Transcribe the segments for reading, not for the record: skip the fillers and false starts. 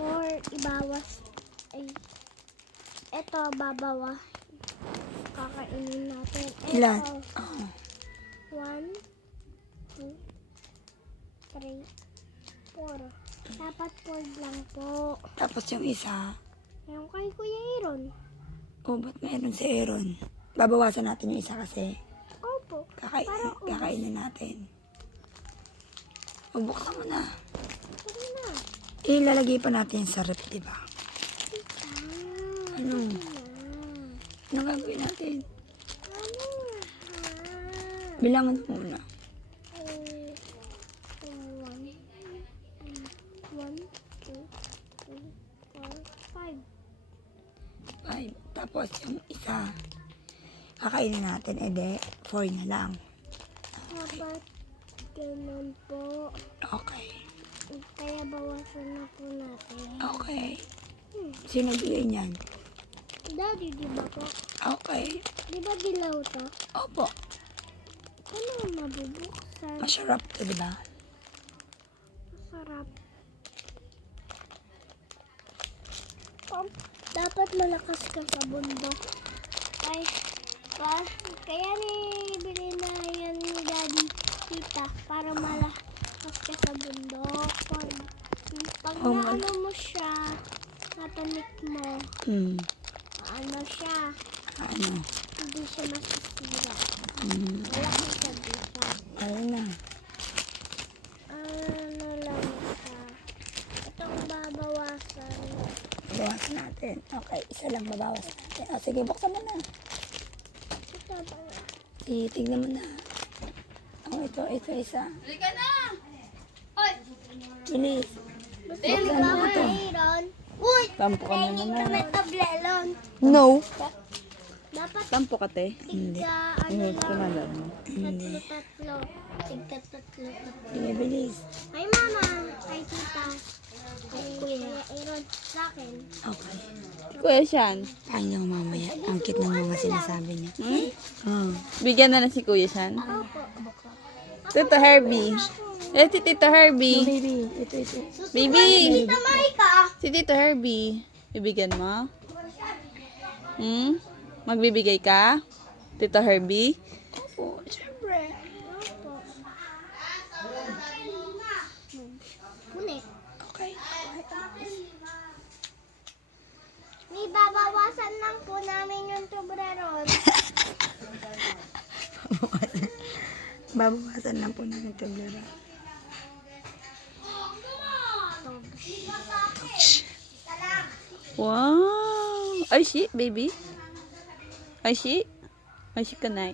Or ibawas. Ay, eto babawas. Kakainin natin. Ilan? Eto. Oh. 1, 2, 3, 4. Dapat 4 lang po. Tapos yung isa. Yung kay Kuya Aaron. Oh, ba't meron si Aaron? Babawasan natin yung isa kasi. Opo. Kakainin natin. Bubuksan mo na. Sige na. Ilalagay pa natin sa rep, diba? Ano? Ano gagawin natin? Ano? Bilangan mo muna. 1, 2, 3, 4, 5. 5. Tapos yung isa, kakainin natin, edi 4 na lang. Dapat ganun po. Okay. Kaya bawasan na po natin. Okay. Sino bigay niyan? Daddy, di ba po? Okay. Di ba dilaw to? Opo. Ano ang mabubuksan? Masarap to, diba? Masarap. Dapat malakas ka sa bundok. Ay, kaya bili na yan ni Daddy Tita para malakas ka sa bundok. Pag naano mo siya, natanik mo, ano siya, Ano? hindi siya masisira. Mm. Malaki siya dito. Ayun na. Ano lang siya. Itong babawasan. Bawasan natin. Okay, isa lang babawasan natin. O, sige, buksan mo na. Ito ba? Tignan mo na. Oh, ito isa. Halika na! Oy! Bilis. Buksan mo ito. Uy! Tampo ka na naman. Kami tablelon. No! Dapat Tampo ka, te. tigka, Hindi ano ko lang. na lang. Tatlo. Tigka tatlo. Sige, bilis. Ay mama, kay tita. Kay Kuya Aaron. Sa akin. Okay. Kuya Sean, Ay, nang mamaya. Ang cute ng mga sinasabi niya. Oh. bigyan na lang si Kuya Sean. Opo. Tito Herbie. Si Tito Herbie. Baby, ito. Baby! Tita Marika. Si Tito Herbie. Bibigyan mo? Magbibigay ka? Tito Herbie? Opo, syempre. Opo. Punit. Okay. May babawasan lang po namin yung tubreron. Babawasan lang po namin ito, Blura. Wow! Ay, si, baby. Ay, si. Ay, si kanay.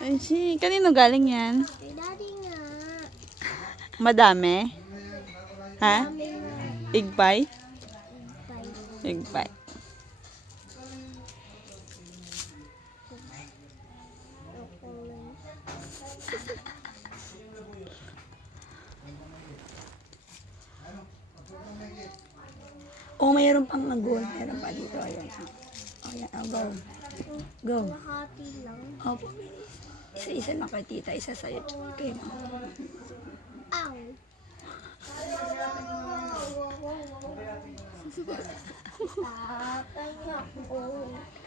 Ay, si. Kanino galing yan? Kay Daddy nga. Madami? Ha? Kami nga. Igpay? Bye. Igpay. Oh, mayroon pang nag-goal. Mayroon pa dito. Ayan. Ayan, go. Go. Makati lang. Opo, bilis. Isa-isa na kay tita, isa sa'yo. Kay mama. Ow. Tatay ako.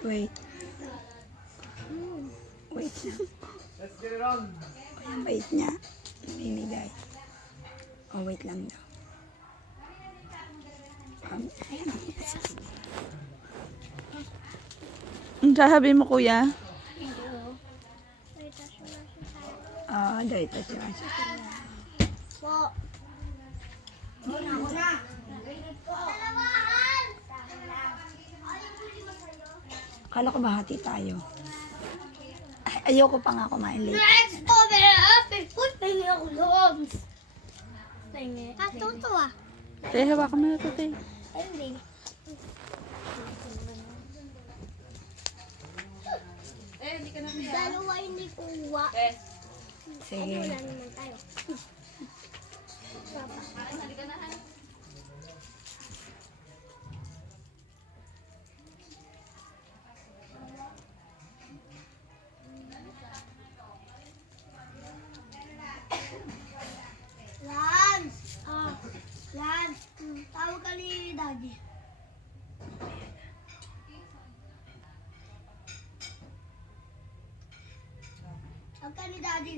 Wait. Wait na. O, yung bait niya. Namimigay. Oh, wait lang daw. Ayan. Ang sasabihin mo, kuya? Ah, dahil ito siya. Po. Akala ko bahati tayo. Ay, ayoko pa nga kumain late. Next to the happy food thing ako doon. Katutuwa. Te, hawakan mo na ito, te. Hindi. Dalawa hindi kuha. Sige. Wala naman tayo. Lance! Lance! Tawag ka ni Daddy. Tawag ka ni Daddy.